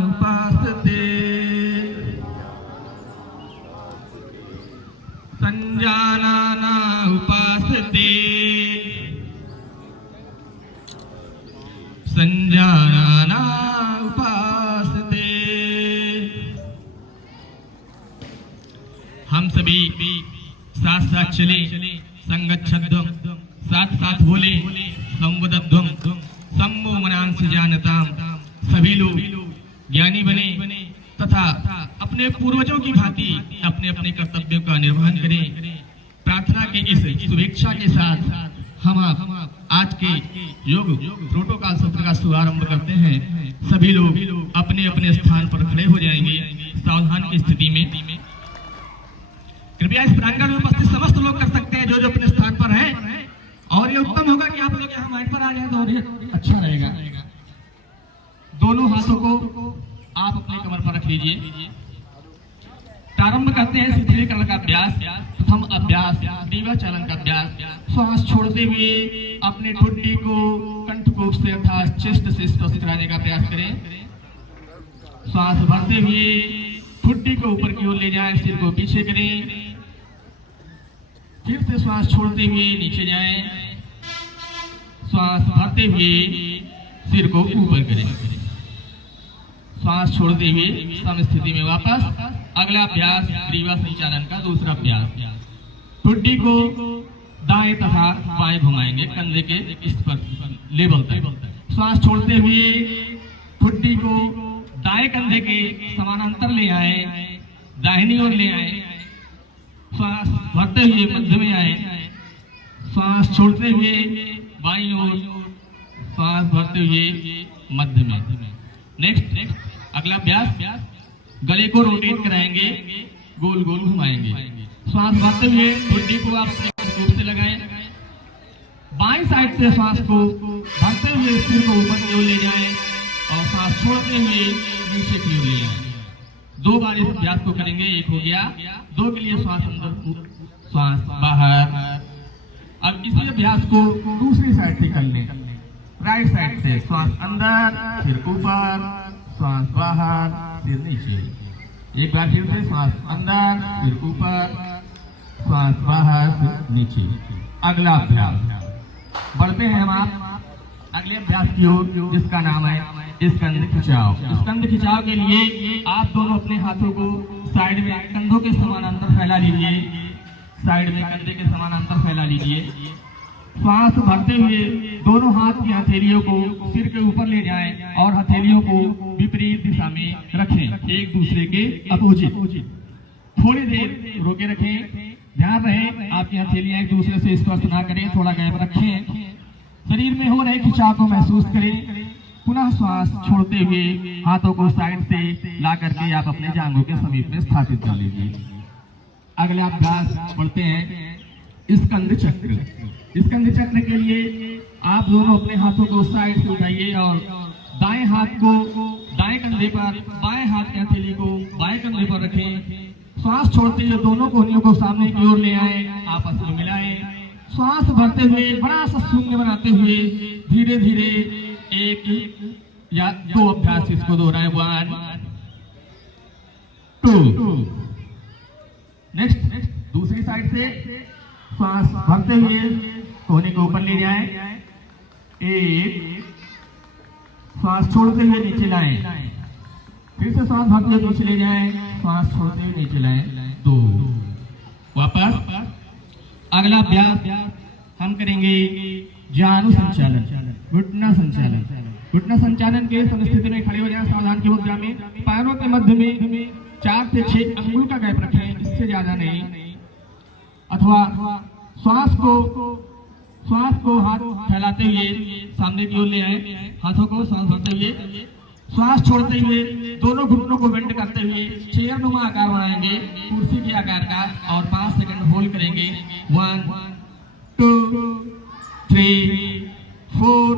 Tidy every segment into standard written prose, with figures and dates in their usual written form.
उपासते संजानाना उपासते संजानाना उपासते। हम सभी साथ साथ चले, संगच्छध्वम, साथ साथ बोले, संवदध्वम, सम्मो मनांसि जानताम। सभी लोग ज्ञानी बने तथा अपने पूर्वजों की भांति अपने अपने कर्तव्यों का निर्वहन करें। प्रार्थना के इस शुभेच्छा के साथ हम आज के योग प्रोटोकॉल सत्र का शुभारंभ करते हैं। सभी लोग अपने अपने स्थान पर खड़े हो जाएंगे सावधान की स्थिति में। कृपया इस प्रांगण में उपस्थित समस्त लोग कर सकते हैं जो जो अपने स्थान पर हैं, और ये उत्तम होगा कि आप लोग यहाँ माइक पर आ जाए तो ये अच्छा रहेगा। दोनों हाथों को आप अपने कमर पर रख लीजिए। प्रारंभ करते हैं शीतलीकरण का अभ्यास। प्रथम अभ्यास दीर्घचालन का अभ्यास। श्वास छोड़ते हुए अपने ठुड्डी को कंठकोश से अर्थात चेस्ट से स्पर्श कराने का प्रयास करें। श्वास भरते हुए ठुड्डी को ऊपर की ओर ले जाएं, सिर को पीछे करें। फिर से श्वास छोड़ते हुए नीचे जाएं। श्वास भरते हुए सिर को ऊपर करें। श्वास छोड़ते हुए सम स्थिति में वापस। अगला अभ्यास ग्रीवा संचालन का दूसरा अभ्यास। ठुड्डी को दाएं तथा बाएं घुमाएंगे कंधे के स्पर्श लेवल तक। श्वास छोड़ते हुए ठुड्डी को दाएं कंधे के समानांतर ले आए, दाहिनी ओर ले आए। श्वास भरते हुए मध्य में आए। श्वास छोड़ते हुए बाईं ओर, श्वास भरते हुए मध्य में। नेक्स्ट अगला अभ्यास गले को रोटेट कराएंगे, गोल गोल घुमाएंगे। श्वास भरते हुए ठुड्डी को आप अपने कंठकोश से लगाएं। बाईं साइड से श्वास को भरते हुए सिर को ऊपर की ओर ले जाएं और श्वास छोड़ते हुए नीचे की ओर ले आएं। दो बार इस अभ्यास को करेंगे। एक हो गया, दो के लिए श्वास अंदर, श्वास बाहर। अब इसी अभ्यास को दूसरी साइड से कर लें। राइट साइड से श्वास अंदर, फिर ऊपर, श्वास बाहर, फिर नीचे। एक बार फिर से श्वास अंदर, फिर ऊपर, श्वास बाहर, फिर नीचे। अगला अभ्यास बढ़ते हैं हम आप अगले अभ्यास की ओर, जिसका नाम है स्कंद खिंचाव। स्कंद खिंचाव के लिए आप दोनों अपने हाथों को साइड में कंधों के समानांतर फैला लीजिए। साइड में कंधे के समानांतर फैला लीजिए। श्वास भरते हुए दोनों हाथ की हथेलियों को सिर के ऊपर ले जाएं और हथेलियों को विपरीत दिशा में रखें, एक दूसरे के अपोजिट। थोड़ी देर रोके रखें। ध्यान रहे आपकी हथेलियां एक दूसरे से स्पर्श ना करें, थोड़ा गैप रखें। शरीर में हो रहे खिंचाव को महसूस करें। पुनः श्वास छोड़ते हुए हाथों को साइड से ला करके आप अपने जांघों के समीप में स्थापित कर लीजिए। अगला अभ्यास बढ़ते हैं स्कंद चक्र। स्कंद चक्र के लिए आप दोनों अपने हाथों को साइड से उठाइए और दाएं हाथ को दाएं कंधे पर, बाएं हाथ की हथेली को बाएं कंधे पर रखें। श्वास छोड़ते हुए दोनों कोहनियों को सामने की ओर ले आए, आपस में मिलाएं। श्वास भरते हुए बड़ा सा शून्य बनाते हुए धीरे धीरे एक या दो अभ्यास इसको दोहराएं। 1 2। नेक्स्ट दूसरी साइड से श्वास भरते हुए कोहनी को ऊपर ले जाएं। 1। श्वास छोड़ते हुए नीचे लाएं। फिर से श्वास भरते हुए नीचे ले जाएं। श्वास छोड़ते हुए नीचे लाएं। 2। वापस। अगला अभ्यास हम करेंगे जानु संचालन, घुटना संचालन। घुटना संचालन के स्थिति में खड़े हो जाएं सावधान की मुद्रा में। पैरों के मध्य में 4 से 6 अंगुल का गैप रखें, इससे ज्यादा नहीं। अथवा श्वास को हाथ फैलाते हुए सामने की ओर ले आए। हाथों को श्वास भरते हुए, श्वास छोड़ते हुए दोनों घुटनों को बेंड करते हुए चेयर नुमा आकार बनाएंगे, कुर्सी के आकार का, और 5 सेकंड होल्ड करेंगे। 1 2 3 4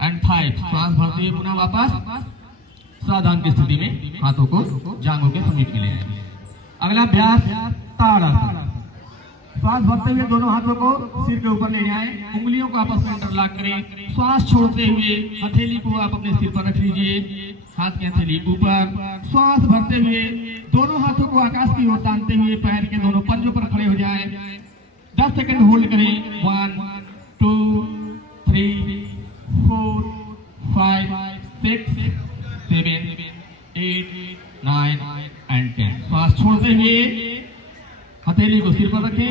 एंड 5। श्वास भरते हुए पुनः वापस सावधान की स्थिति में हाथों को जांघों के समीप में ले आएंगे। अगला अभ्यास ताड़ासन। श्वास भरते हुए दोनों हाथों को सिर के ऊपर ले जाएं, उंगलियों को आपस में इंटरलॉक करें। श्वास छोड़ते हुए हथेली को आप अपने सिर पर रख लीजिए, हाथ की हथेली ऊपर। श्वास भरते हुए दोनों हाथों को आकाश की ओर तानते हुए पैर के दोनों पंजों पर खड़े हो जाएं। 10 सेकंड होल्ड करें। 1 2 3 4 5 6 7 8 9 एंड 10। श्वास छोड़ते हुए हथेली को सिर पर रखें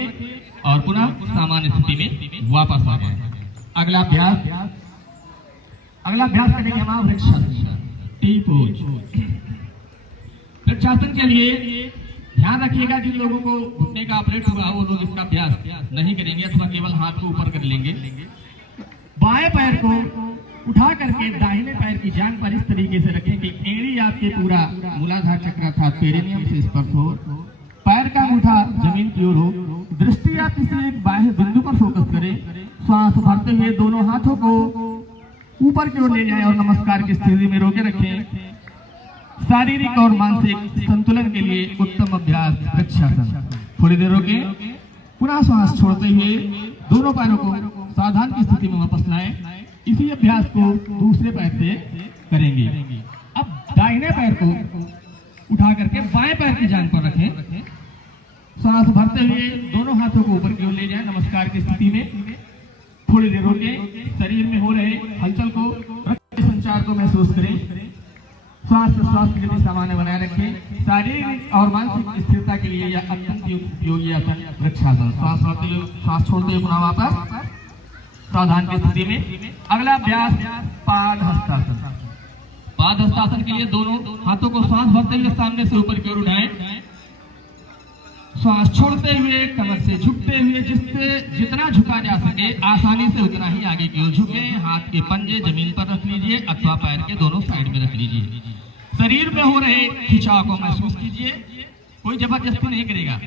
और पुनः सामान्य स्थिति में वापस आ जाएं। अगला अभ्यास करेंगे हम वृक्षासन, टी पोज। वृक्षासन के लिए ध्यान रखिएगा कि लोगों को घुटने का ऑपरेट हुआ वो लोग इसका अभ्यास नहीं करेंगे अथवा केवल हाथ को ऊपर कर लेंगे। बाएं पैर को उठा करके दाहिने पैर की जांघ पर इस तरीके से रखें कि एड़ी आपके पूरा मूलाधार चक्र अर्थात पेरिनियम से स्पर्श हो, पैर का अंगूठा जमीन की ओर हो, दृष्टि आप किसी एक बाह्य बिंदु पर फोकस करें। श्वास भरते हुए दोनों हाथों को ऊपर की ओर ले जाएं और नमस्कार की स्थिति में रोके रखें। शारीरिक और मानसिक संतुलन के लिए उत्तम अभ्यास वृक्षासन। थोड़ी देर रोके, पुनः श्वास छोड़ते हुए दोनों पैरों को सावधान की स्थिति में वापस लाएं। इसी अभ्यास को दूसरे पैर से करेंगे। अब दाहिने पैर को उठा करके बाएं पैर की जांघ पर रखें। श्वास भरते हुए दोनों हाथों को ऊपर की ओर ले जाएं नमस्कार की स्थिति में। थोड़ी देर रोकें, शरीर में हो रहे हलचल को, रक्त संचार को महसूस करें। श्वास प्रश्वास की गति सामान्य बनाए रखें। शारीरिक और मानसिक स्थिरता के लिए यह अत्यंत उपयोगी आसन वृक्षासन। श्वास भरते हुए श्वास छोड़ते हुए पुनः वापस सावधान की स्थिति में। अगला अभ्यास पाद हस्तासन। पाद हस्तासन के लिए दोनों हाथों को श्वास भरते हुए सामने से ऊपर की ओर उठाएं। श्वास छोड़ते हुए कमर से झुकते हुए, जिससे जितना झुका जा सके आसानी से उतना ही आगे की ओर झुके। हाथ के पंजे जमीन पर रख लीजिए अथवा पैर के दोनों साइड में रख लीजिए। शरीर में हो रहे खिंचाव को महसूस कीजिए, कोई जबरदस्ती नहीं करेगा।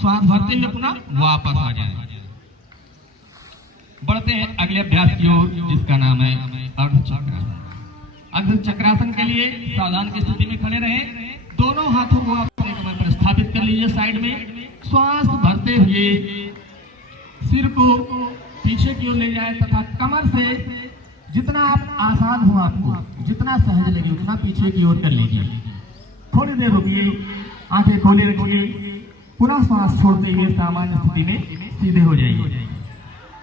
श्वास भरते हुए पुनः वापस आ जाए। बढ़ते हैं अगले अभ्यास की ओर, जिसका नाम है अर्धचक्रासन। अर्धचक्रासन के लिए सावधान की स्थिति में खड़े रहें। दोनों हाथों को आप अपने कमर पर स्थापित कर लीजिए साइड में। श्वास भरते हुए सिर को पीछे की ओर ले जाए तथा कमर से जितना आप आसान हो, आपको जितना सहज लगे उतना पीछे की ओर कर लीजिए। थोड़ी देर रुकिए, आंखें खोले रखिए, पुनः श्वास छोड़ते हुए सामान्य स्थिति में सीधे हो जाइए।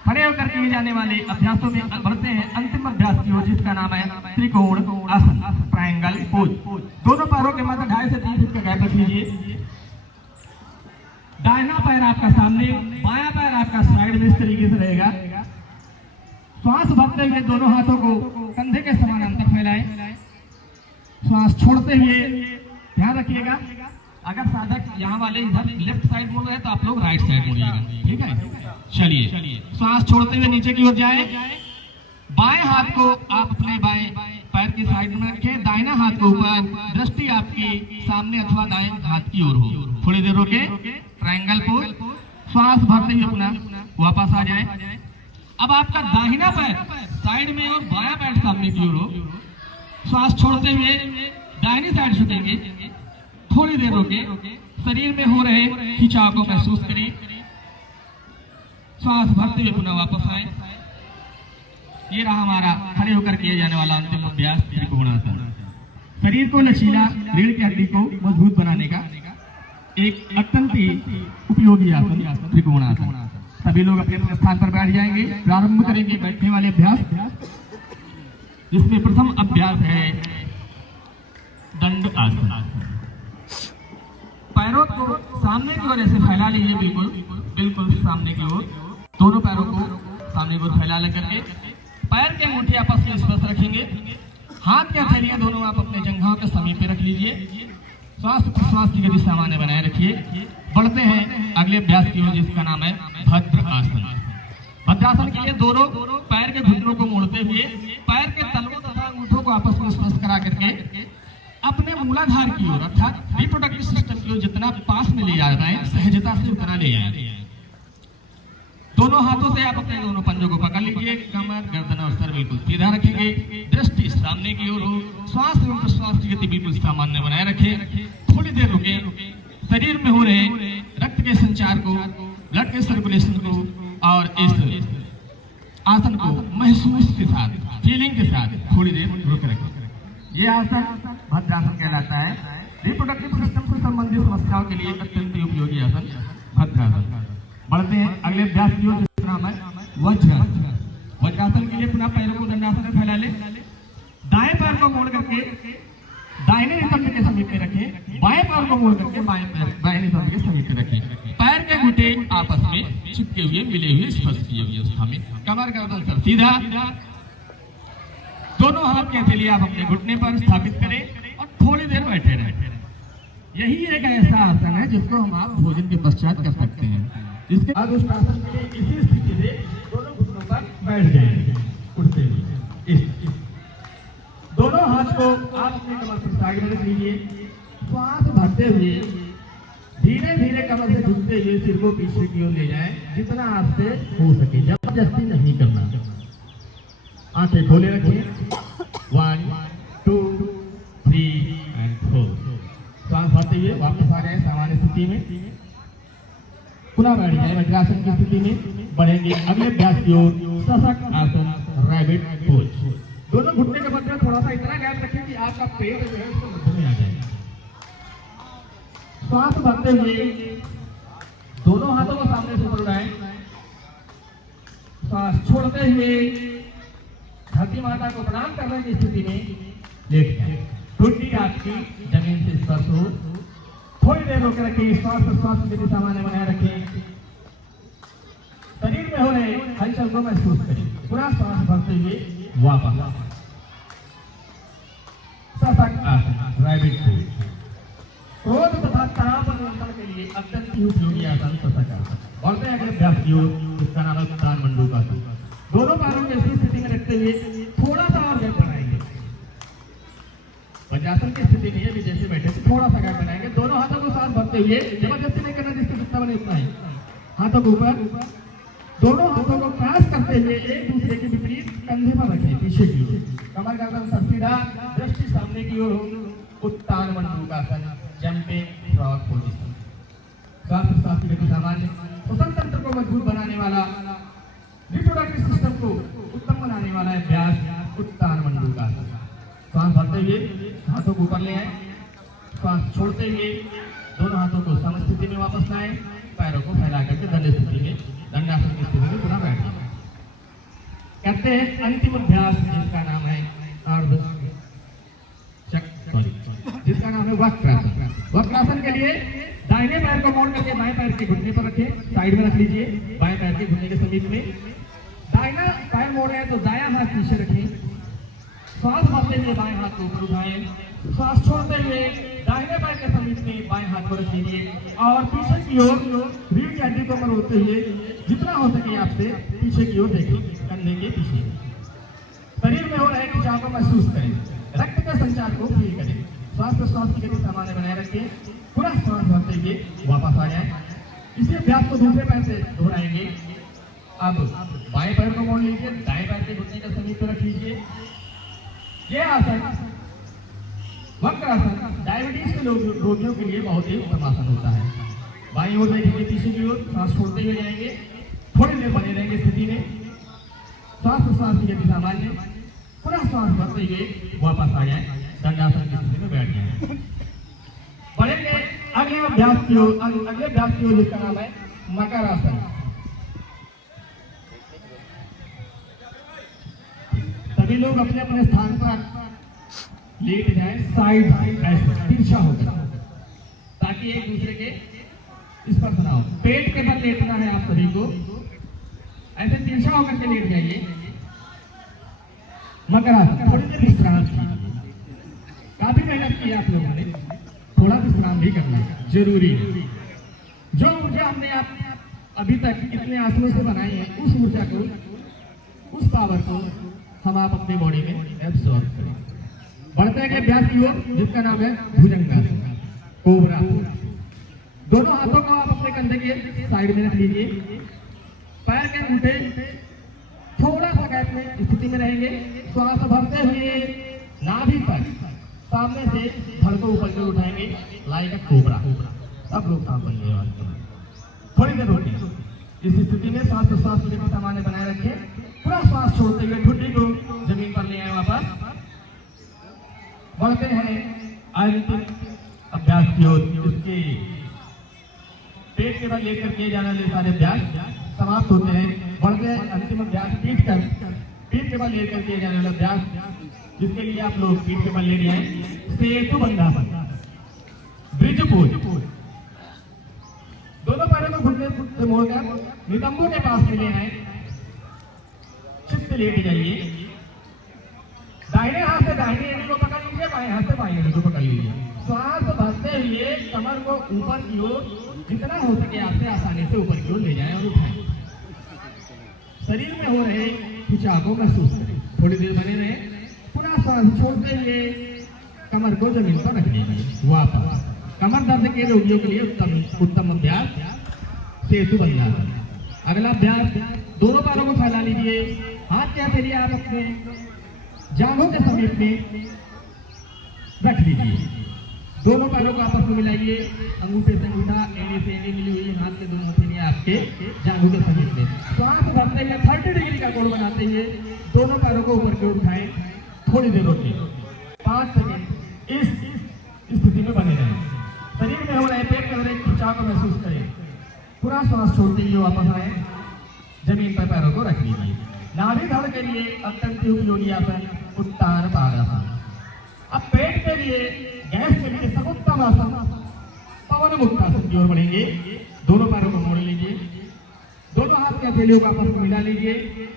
खड़े होकर किए जाने वाले अभ्यासों में बढ़ते हैं अंतिम अभ्यास की ओर, जिसका नाम है त्रिकोण आसन, ट्रायंगल पोज। दोनों पैरों के मध्य 2.5 से 3 फुट का गैप रख लीजिए। दाहिना पैर आपका सामने, बायां पैर आपका साइड में इस तरीके से रहेगा। श्वास भरते हुए दोनों हाथों को कंधे के समानांतर फैलाएं। श्वास छोड़ते हुए ध्यान रखिएगा, अगर साधक यहाँ वाले इधर लेफ्ट साइड मुड़ रहे हैं तो आप लोग राइट साइड मुड़िएगा, ठीक है। चलिए, श्वास छोड़ते हुए नीचे की ओर जाएं। बाएं हाथ को आप अपने बाएं पैर की साइड में रखें, दाहिना हाथ को ऊपर, दृष्टि आपकी सामने अथवा दाएं हाथ की ओर हो। थोड़ी देर रोके, ट्रायंगल पोज। श्वास भरते हुए पुनः वापस आ जाए। अब आपका दाहिना पैर साइड में और बायां पैर सामने की ओर हो। श्वास छोड़ते हुए दाहिनी साइड झुकेंगे। थोड़ी देर रोके, शरीर में हो रहे खिंचाव को महसूस करें। श्वास भरते हुए पुनः वापस आए। ये रहा हमारा खड़े होकर किए जाने वाला अंतिम अभ्यास त्रिकोणासन। शरीर को लचीला, रीढ़ की हड्डी को मजबूत बनाने का एक अत्यंत ही उपयोगी आसन त्रिकोणासन। सभी लोग अपने अपने स्थान पर बैठ जाएंगे। प्रारंभ करेंगे बैठने वाले अभ्यास, जिसमें प्रथम अभ्यास है दंड आसन। पैरों को सामने की ओर ऐसे फैला लीजिए, बिल्कुल सामने की ओर। दोनों पैरों को सामने की ओर फैला लेकर के पैर के अंगूठे आपस में स्पर्श रखेंगे। हाथ के हथेलियां दोनों आप अपने जंघाओं के समीप पे रख लीजिए। श्वास प्रश्वास की गति सामान्य बनाए रखिए। बढ़ते हैं अगले अभ्यास की ओर, जिसका नाम है भद्र आसन। भद्रासन के लिए दोनों पैर के घुटनों को मोड़ते हुए पैर के तलवों तथा अंगूठों को आपस में स्पर्श करा करके अपने मूलाधार की ओर अर्थात रिप्रोडक्टिव सिस्टम की ओर जितना पास में ले जा रहे हैं, सहजता से उतना ले जाए। दोनों हाथों से आप अपने दोनों पंजों को पकड़ लीजिए। कमर, गर्दन और सर बिल्कुल सीधा रखेंगे। दृष्टि सामने की ओर हो। श्वास एवं प्रश्वास की गति बिल्कुल सामान्य बनाए रखें। थोड़ी देर रुके, शरीर में हो रहे रक्त के संचार को ब्लड के सर्कुलेशन को और इस आसन को महसूस के साथ, फीलिंग के साथ थोड़ी देर रोक रखें। ये आसन भद्रासन कहलाता है। रिप्रोडक्टिव सिस्टम से संबंधित समस्याओं के लिए अत्यंत उपयोगी आसन भद्रासन। बढ़ते हैं अगले अभ्यास की ओर, जिसका नाम है वज्रासन। वज्रासन के लिए पुनः पैरों को दंडासन में फैला ले, दाएं पैर को मोड़ करके दाहिने नितंब के समीप में रखें, बाएं पैर को मोड़ करके बाएं नितंब के समीप में रखें। पैर के घुटे आपस में चिपके हुए, मिले हुए, स्पर्श किए हुए अवस्था में, कमर गर्दन सर सीधा, दोनों हाथ के हथेली आप अपने घुटने पर स्थापित करें और थोड़ी देर बैठे रहें। यही एक ऐसा आसन है जिसको हम आप भोजन के पश्चात कर सकते हैं। इसके बाद उस आसन के इसी स्थिति से दोनों घुटनों पर बैठ जाएंगे, उठते हुए। दोनों हाथ को आप अपनी कमर पर साइड में रख लीजिए। श्वास भरते हुए धीरे धीरे कमर से झुकते हुए सिर को पीछे की ओर ले जाएं, जितना आपसे हो सके, जबरदस्ती नहीं करना। आंखें खोले रखिए। 1 2 3 एंड 4। श्वास भरते हुए वापस आ गए सामान्य स्थिति में, पुनः बैठ जाए वज्रासन की स्थिति में। बढ़ेंगे अगले अभ्यास की ओर, सशक आसन, रैबिट पोज। दोनों घुटने के मध्य थोड़ा सा इतना गैप रखें कि आपका पेट जो है उसको मध्य में आ जाए। श्वास भरते हुए दोनों हाथों को सामने से उठाएं। श्वास छोड़ते हुए धरती माता को प्रणाम करने की स्थिति में लेट जाएं। घुटनी आपकी जमीन से स्पर्श हो। थोड़ी देर रोके रखें। श्वास प्रश्वास की गति सामान्य बनाए रखें। शरीर में हो रहे हलचल को महसूस करें। पूरा श्वास भरते हुए वापस सशक आसन, रैबिट पोज। क्रोध तथा तनाव पर नियंत्रण के लिए अत्यंत उपयोगी आसन सशक आसन। बढ़ते हैं अगले अभ्यास की ओर, जिसका नाम है उत्तान मंडूकासन। दोनों पैरों को ऐसी स्थिति में रखते हुए थोड़ा सा और गैप बनाएंगे। वज्रासन की स्थिति में भी जैसे बैठे थे थोड़ा सा गैप बनाएंगे। दोनों हाथों को सांस भरते हुए, जबरदस्ती नहीं करना, जिससे जितना बने उतना ही। हाथों को ऊपर, दोनों हाथों को क्रॉस करते हुए एक दूसरे के विपरीत कंधे पर रखें, पीछे की ओर। कमर गर्दन सर सीधा, दृष्टि सामने की ओर हो। उत्तान मंडूकासन, जंपिंग फ्रॉग पोजीशन। श्वास प्रश्वास की गति सामान्य, श्वसन तंत्र को मजबूत बनाने वाला, रिप्रोडक्टिव सिस्टम को उत्तम बनाने वाला अभ्यास उत्तान मंडूकासन। श्वास भरते हुए हाथों को ऊपर ले आए। श्वास छोड़ते हुए दोनों हाथों को समस्थिति में वापस लाएं। पैरों को फैला करके दंड स्थिति में, दंडासन की स्थिति में पुनः बैठ जाएं। कहते हैं अंतिम अभ्यास, जिसका नाम है जिसका नाम है वक्रासन। वक्रासन के लिए दाहिने पैर को मोड़ करके बाएं पैर के घुटने पर रखें, साइड में रख लीजिए, बाएं पैर के घुटने के समीप में। दाहिना पैर मोड़े हैं तो दायां हाथ पीछे रखें। श्वास भरते हुए बाएं हाथ को ऊपर उठाएं। श्वास छोड़ते हुए दाहिने पैर के समीप में बाएं हाथ को रख लीजिए और पीछे की ओर रीढ़ की हड्डी को मरोड़ते हुए जितना हो सके आपसे पीछे की ओर देखें, कंधे के पीछे। शरीर में हो रहे खिंचाव को महसूस करें। रक्त के संचार को फील करें। श्वास प्रश्वास की गति सामान्य बनाए रखें। पूरा श्वास भरते हुए वापस आ जाए। इसी अभ्यास को दूसरे पैर से दोहराएंगे। अब बाएं पैर को मोड़ लीजिए, दाएं पैर के घुटने के समीप रख लीजिए। यह आसन वक्रासन डायबिटीज के रोगियों के लिए बहुत ही उत्तम आसन होता है। बाईं ओर देखेंगे, पीछे की ओर, सांस छोड़ते हुए जाएंगे। थोड़ी देर बने रहेंगे स्थिति में। श्वास प्रश्वास की गति सामान्य, पूरा श्वास भरते हुए वापस आ जाए। दंडासन की स्थिति में बैठ जाए। बढ़ेंगे अगले अभ्यास की ओर, जिसका नाम है मकर आसन। सभी लोग अपने अपने स्थान पर लेट जाएं, साइड ऐसे तिरछा होकर, ताकि एक दूसरे के स्पर्श ना हो। पेट के बल लेटना है आप सभी को, ऐसे तिरछा होकर के लेट जाइए। मकर आसन, थोड़ी देर विश्राम कीजिए। काफी मेहनत की आप लोगों ने, थोड़ा विश्राम भी करना जरूरी है। जो ऊर्जा हमने आप अभी तक इतने आसनों से बनाई है, उस ऊर्जा को, उस पावर को हम आप अपनी बॉडी में एब्सॉर्ब करें। बढ़ते हैं अभ्यास की ओर, जिसका नाम है भुजंगासन, कोबरा। दोनों हाथों को आप अपने कंधे के साइड में रख लीजिए। पैर के अंगूठे थोड़ा सा गैप में स्थिति में रहेंगे। श्वास भरते हुए नाभि पर सामने से धड़ को ऊपर कर उठाएंगे, लाइक कोबरा। सब लोग साथ बन गए। थोड़ी देर रोकें। इस स्थिति में श्वास प्रश्वास को सामान्य बनाए रखें। पूरा श्वास छोड़ते हुए ठुड्डी को जमीन पर ले आए वापस। बढ़ते हैं आगे अभ्यास की ओर। इसके पेट के बल लेकर किए जाने वाले सारे अभ्यास समाप्त होते हैं। बढ़ते हैं अंतिम अभ्यास पीठ के बल लेकर किए जाने वाले अभ्यास, जिसके लिए आप लोग पीठ के बल ले रहे हैं। सेतु बंधासन, ब्रिज पोज। दोनों पैरों को घुटने से मोड़कर नितंबों के पास में ले आए। चित्त लेट जाइए। दाहिने हाथ से दाहिनी एड़ी को पकड़ लीजिए, बाएं हाथ से बाएं एड़ी को पकड़ लीजिए। श्वास भरते हुए कमर को ऊपर की ओर जितना हो सके आपसे आसानी से ऊपर की ओर ले जाएं और उठाएं। शरीर में हो रहे खिंचाव को महसूस करें। थोड़ी देर बने रहे। पुनः श्वास छोड़ते हुए कमर को जमीन पर रख लीजिए। वापस कमर दर्द के रोगियों के लिए उत्तम अभ्यास सेतु बंधासन। अगला अभ्यास, दोनों पैरों को फैला लीजिए। हाथ के हथेली आप अपने जांघों के समीप में रख लीजिए। दोनों पैरों को आपस में मिलाइए। अंगूठे से अंगूठा, एड़ी से एड़ी मिली हुई हाथ के दोनों हथेली आपके जांघों के समीप में। श्वास भरते हुए 30 डिग्री का कोण बनाते हुए दोनों पैरों को ऊपर की ओर उठाएं। थोड़ी देर रोकिए, 5 सेकंड इस स्थिति में बने रहें। शरीर में हो रहे पेट के अंदर खिंचाव को महसूस करें। पूरा श्वास छोड़ते हुए वापस आए। जमीन पर पैरों को रख लीजिए। नाभि धड़ के लिए अत्यंत उपयोगी आसन उत्तान पादासन। अब पेट के लिए, गैस के लिए सगुत्तम आसन पवन मुक्तासन की ओर बढ़ेंगे। दोनों पैरों को मोड़ लीजिए। दोनों हाथ के हथेलियों को आपस में मिला लीजिए।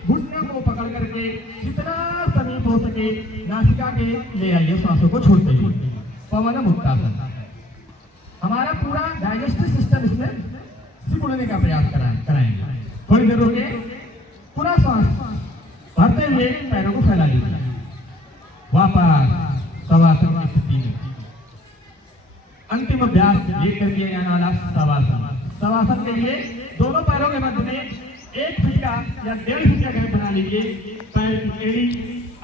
घुटनों को पकड़ करके जितना समीप हो सके नासिका के ले आइए, सांसों को छोड़ते हुए पवन मुक्तासन। हमारा पूरा डाइजेस्टिव सिस्टम इसमें सिकुड़ने का प्रयास कराएंगे। थोड़ी देर रोके, पूरा श्वास भरते हुए पैरों को फैला लीजिए। वापस शवासन की स्थिति में। अंतिम अभ्यास लेकर किया जाने वाला शवासन। शवासन के लिए दोनों पैरों के मध्य में 1 फीट का या 1.5 फीट का गैप बना लीजिए। पैर की एड़ी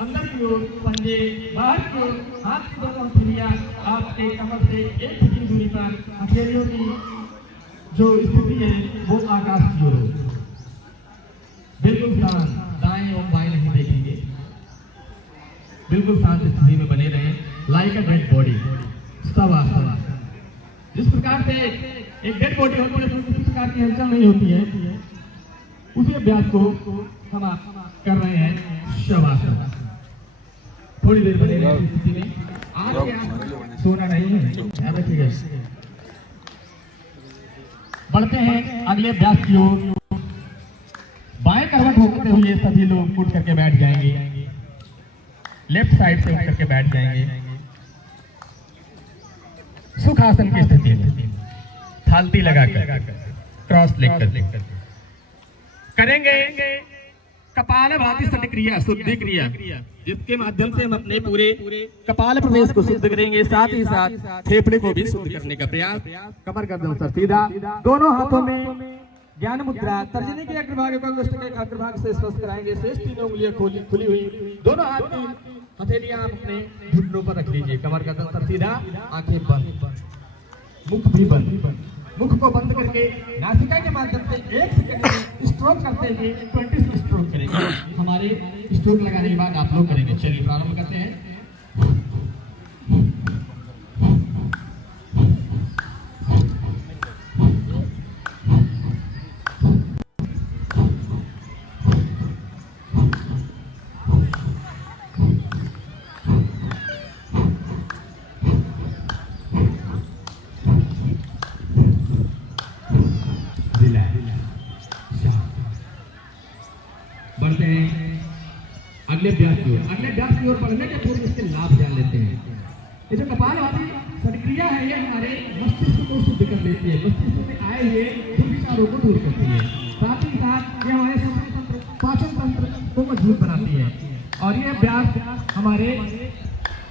अंदर की ओर, पंजे बाहर की ओर, हाथ की दोनों हथेलियां आपके कमर से 1 फीट की दूरी पर। हथेलियों की जो स्थिति है वो आकाश की ओर हो। बिल्कुल शांत, दाएं और बाएं नहीं देखेंगे। बिल्कुल शांत स्थिति में बने रहें। Like a dead body, shavasana. जिस प्रकार से एक डेड बॉडी होती है, किसी प्रकार की हलचल नहीं होती है, उसी अभ्यास को हम कर रहे हैं शवासन। थोड़ी देर बने रहें स्थिति में। आज सोना नहीं है, ध्यान रखिएगा। बढ़ते हैं अगले अभ्यास की ओर। बाएं करवट होते हुए सभी लोग उठ करके बैठ जाएंगे। लेफ्ट साइड से उठ करके बैठ जाएंगे। सुखासन की स्थिति में थालती लगाकर क्रॉस लेग कर करेंगे कपालभाति क्रिया, शुद्धि क्रिया, जिसके माध्यम से हम अपने पूरे कपाल प्रदेश को शुद्ध करेंगे। साथ ही साथ फेफड़े को भी शुद्ध करने का प्रयास। कमर गर्दन सर सीधा, दोनों हाथों में ज्ञान मुद्रा। तर्जनी के अग्रभाग को अंगुष्ठ के अग्रभाग से स्पर्श कराएंगे। शेष तीनों उंगलियां खुली हुई, दोनों हाथ की हथेलियां आप अपने घुटनों पर रख लीजिए। कमर गर्दन सर सीधा, आंखें बंद, मुख भी बंद। मुख को बंद करके नासिका के माध्यम से 1 सेकंड में स्ट्रोक करते हुए 20 स्ट्रोक करेंगे। हमारे स्ट्रोक लगाने के बाद आप लोग करेंगे। चलिए प्रारंभ करते हैं। बढ़ते हैं अगले अभ्यास की ओर। अगले अभ्यास की ओर बढ़ने के पूर्व इसके लाभ जान लेते हैं। ये जो कपालभाति संक्रिया है, ये हमारे मस्तिष्क को शुद्ध कर लेती है। मस्तिष्क में आए हुए दुर्विचारों को दूर करती है। साथ ही साथ ये हमारे पाचन तंत्र को मजबूत बनाती है। और ये अभ्यास हमारे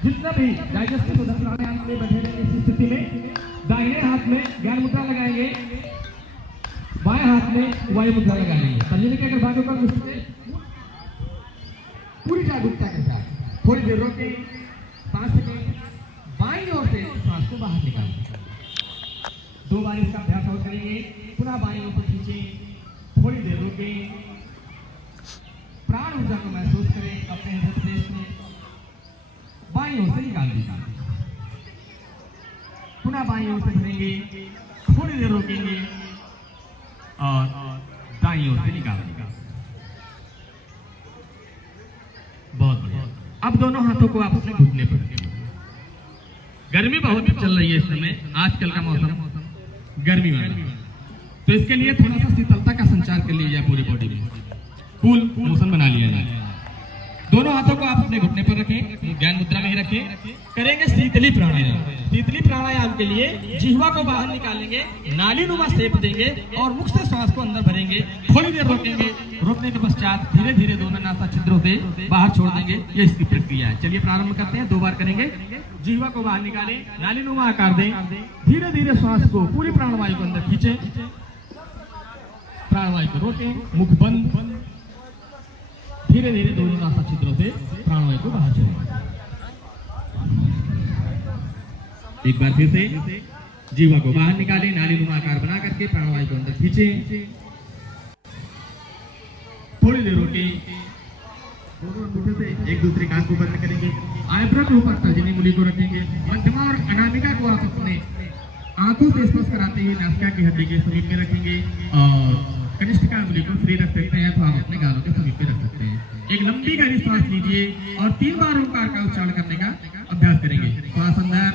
जितना भी डाइजेस्टिव प्राणायाम में बैठे रहेंगे इस स्थिति में दाहिने हाथ में ज्ञान मुद्रा लगाएंगे, बाएं हाथ में वायु मुद्रा लगाएंगे। तर्जनी के अग्रभागों का पूरी जागरूकता के साथ थोड़ी देर रोके 5 सेकंड बाईं ओर से सांस को बाहर निकालें। 2 बार इसका अभ्यास और करेंगे। पुनः बाईं ओर से खींचें। थोड़ी प्राण ऊर्जा को महसूस करें अपने हृदय प्रदेश में। बाईं ओर से निकाल दीजिए, पुनः बाईं ओर से भरेंगे, थोड़ी देर रोकेंगे और दाईं ओर से निकाल देंगे। बहुत बढ़िया। अब दोनों हाथों को आपस में घुटने पर रखें। गर्मी बहुत चल रही है इस समय, आजकल का मौसम गर्मी वाला, तो इसके लिए थोड़ा सा शीतलता का संचार कर लिया जाए पूरी बॉडी में, कूल मोशन बना लिया जाए। दोनों हाथों को आप अपने घुटने पर रखें, ज्ञान मुद्रा में ही रखें। करेंगे शीतली प्राणायाम। शीतली प्राणायाम के लिए जिह्वा को बाहर निकालेंगे, नालीनुमा शेप देंगे और मुख से श्वास को अंदर भरेंगे, थोड़ी देर रोकेंगे, रोकने के पश्चात धीरे धीरे दोनों नासा छिद्रों से बाहर छोड़ देंगे। ये इसकी प्रक्रिया है। चलिए प्रारंभ करते हैं। 2 बार करेंगे। जिह्वा को बाहर निकालें, नालीनुमा आकार दें, धीरे धीरे श्वास को पूरी प्राणवायु को अंदर खींचे, प्राणवायु को रोकें, मुख बंद, धीरे धीरे दोनों नासा छिद्रों से प्राणवायु को बाहर छोड़ें। एक बार फिर से जीवा को बाहर निकालें, नालीनुमा आकार बना करके प्राणवायु को अंदर खींचें, थोड़ी देर रोकें, दोनों अंगूठे से एक दूसरे कान को बंद करेंगे, आइब्रो के ऊपर तर्जनी मूली को रखेंगे, मध्यमा और अनामिका को आप अपने आंखों से स्पर्श कराते हुए नासिका की हड्डी के समीप में रखेंगे और कनिष्ठिका अंगुली को फ्री रख सकते हैं, तो आप अपने गालों के समीप में रख सकते हैं। एक लंबी गहरी सांस लीजिए और 3 बार ओंकार का उच्चारण करने का अभ्यास करेंगे। श्वास अंदर,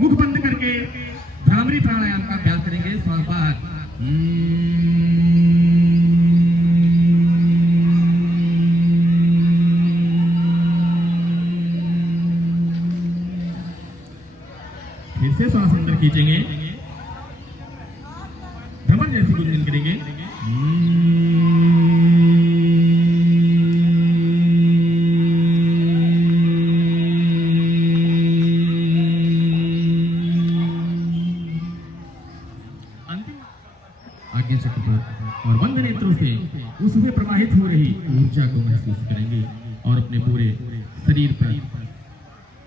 मुख बंद करके भ्रामरी प्राणायाम का अभ्यास करेंगे। श्वास बाहर, फिर से श्वास अंदर खींचेंगे, भ्रमर जैसी गुंजन करेंगे। आगे से और बंद नेत्रों से उसमें प्रवाहित हो रही ऊर्जा को महसूस करेंगे और अपने पूरे शरीर पर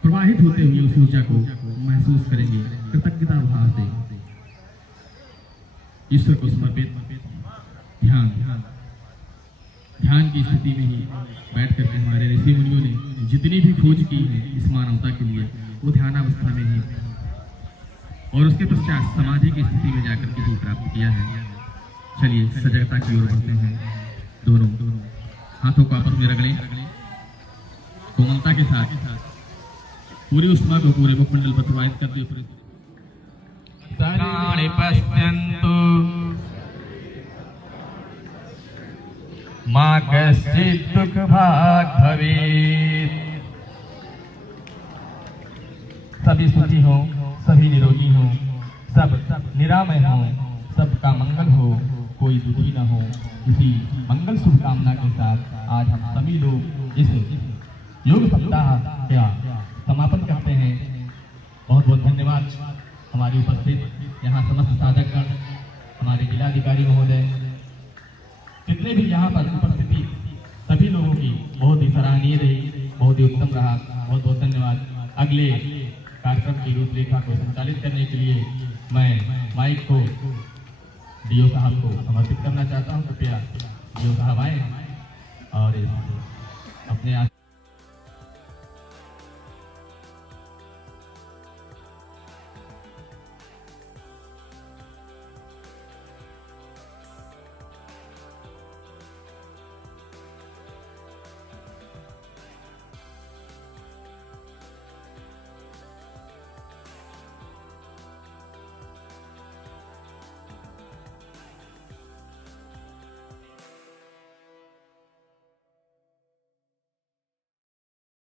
प्रवाहित होते हुए उस ऊर्जा को महसूस करेंगे। कृतज्ञता भाव से ईश्वर को समर्पित ध्यान की स्थिति में ही बैठ करके हमारे ऋषि मुनियों ने जितनी भी खोज की है इस मानवता के लिए, वो ध्यानावस्था में ही और उसके पश्चात समाधि की स्थिति में जाकर के ही प्राप्त किया है। चलिए सजगता की ओर बढ़ते हैं। दोनों हाथों को आपस में रगड़ें, कोमलता के साथ पूरी उष्मा को पूरे मुखमंडल पर प्रवाहित करते हुए प्राणे पश्यन्तु मा कश्चित् दुःख भाग् भवेत्। सभी सुखी हो, सभी निरोगी हो, सब निरामय हो, सबका मंगल हो, कोई दुखी न हो। इसी मंगल शुभकामना के साथ आज हम सभी लोग इस योग सप्ताह का समापन करते हैं। बहुत बहुत धन्यवाद हमारी उपस्थित यहाँ समस्त साधकगण, हमारे जिलाधिकारी महोदय, जितने भी यहाँ पर उपस्थिति सभी लोगों की बहुत ही सराहनीय रही, बहुत ही उत्तम रहा। बहुत बहुत धन्यवाद। अगले कार्यक्रम की रूपरेखा को संचालित करने के लिए मैं माइक को डीओ साहब को समर्पित करना चाहता हूँ। कृपया डीओ साहब आए और अपने